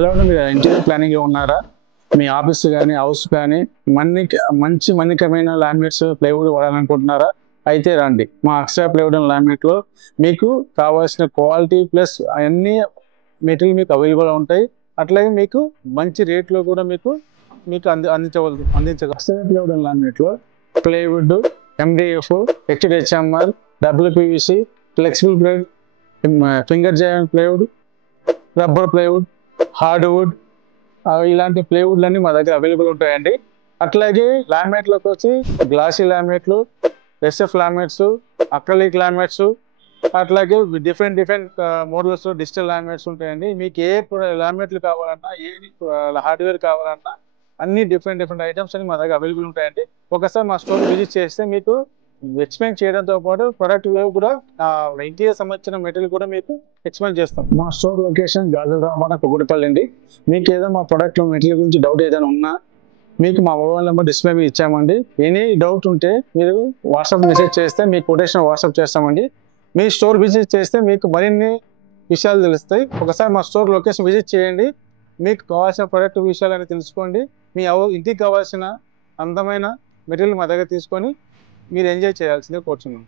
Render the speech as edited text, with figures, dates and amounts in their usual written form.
Hello అండి, మీరు interior planning ఉన్నారా? మీ ఆఫీస్ కానీ హౌస్ కానీ మంచి మన్నికమైన లామినేట్స్ ప్లైవుడ్ వాడాలనుకుంటున్నారా? అయితే రండి, మా అక్షయ ప్లైవుడ్ అండ్ లామినేట్లో మీకు కావాల్సిన క్వాలిటీ ప్లస్ అన్ని మెటీరియల్ మీకు అవైలబుల్ ఉంటాయి. అట్లాగే మీకు మంచి రేట్లో కూడా మీకు మీకు అందించగలరు. అక్షయ ప్లైవుడ్ అండ్ లామినేట్లో plywood, MDF, HDHMR, WPVC, flexible plywood, finger joint plywood, rubber plywood, hardwood, ఇలాంటి ప్లైవుడ్లన్నీ మా దగ్గర అవైలబుల్ ఉంటాయండి. అట్లాగే లామినేట్లోకి వచ్చి గ్లాసీ లామినేట్లు, ఎస్ఎఫ్ లామినేట్స్, అక్రలిక్ లామినేట్స్, అట్లాగే డిఫరెంట్ మోడల్స్ డిజిటల్ లామినేట్స్ ఉంటాయండి. మీకు ఏ లామినేట్లు కావాలన్నా, ఏ హార్డ్వేర్ కావాలన్నా అన్ని డిఫరెంట్ ఐటమ్స్ అన్ని మా దగ్గర అవైలబుల్ ఉంటాయండి. ఒకసారి మా స్టోర్ విజిట్ చేస్తే మీకు ఎక్స్ప్లెయిన్ చేయడంతో పాటు ప్రొడక్ట్ కూడా ఇంటీరియర్ సంబంధించిన మెటీరియల్ కూడా మీకు ఎక్స్ప్లెయిన్ చేస్తాం. మా స్టోర్ లొకేషన్ గాజులరామాన కుకుడిపల్లి అండి. మీకు ఏదో మా ప్రొడక్ట్ మెటీరియల్ గురించి డౌట్ ఏదైనా ఉన్నా మీకు మా మొబైల్ నెంబర్ డిస్ప్లే మీద ఇచ్చామండి. ఎనీ డౌట్ ఉంటే మీరు వాట్సాప్ మెసేజ్ చేస్తే మీకు కొటేషన్ వాట్సాప్ చేస్తామండి. మీ స్టోర్ విజిట్ చేస్తే మీకు మరిన్ని విషయాలు తెలుస్తాయి. ఒకసారి మా స్టోర్ లొకేషన్ విజిట్ చేయండి. మీకు కావాల్సిన ప్రొడక్ట్ విషయాలని తెలుసుకోండి. మీ ఇంటికి కావాల్సిన అందమైన మెటీరియల్ మా దగ్గర తీసుకొని మీరు ఎంజాయ్ చేయాల్సిందే కోరుచున్నాం.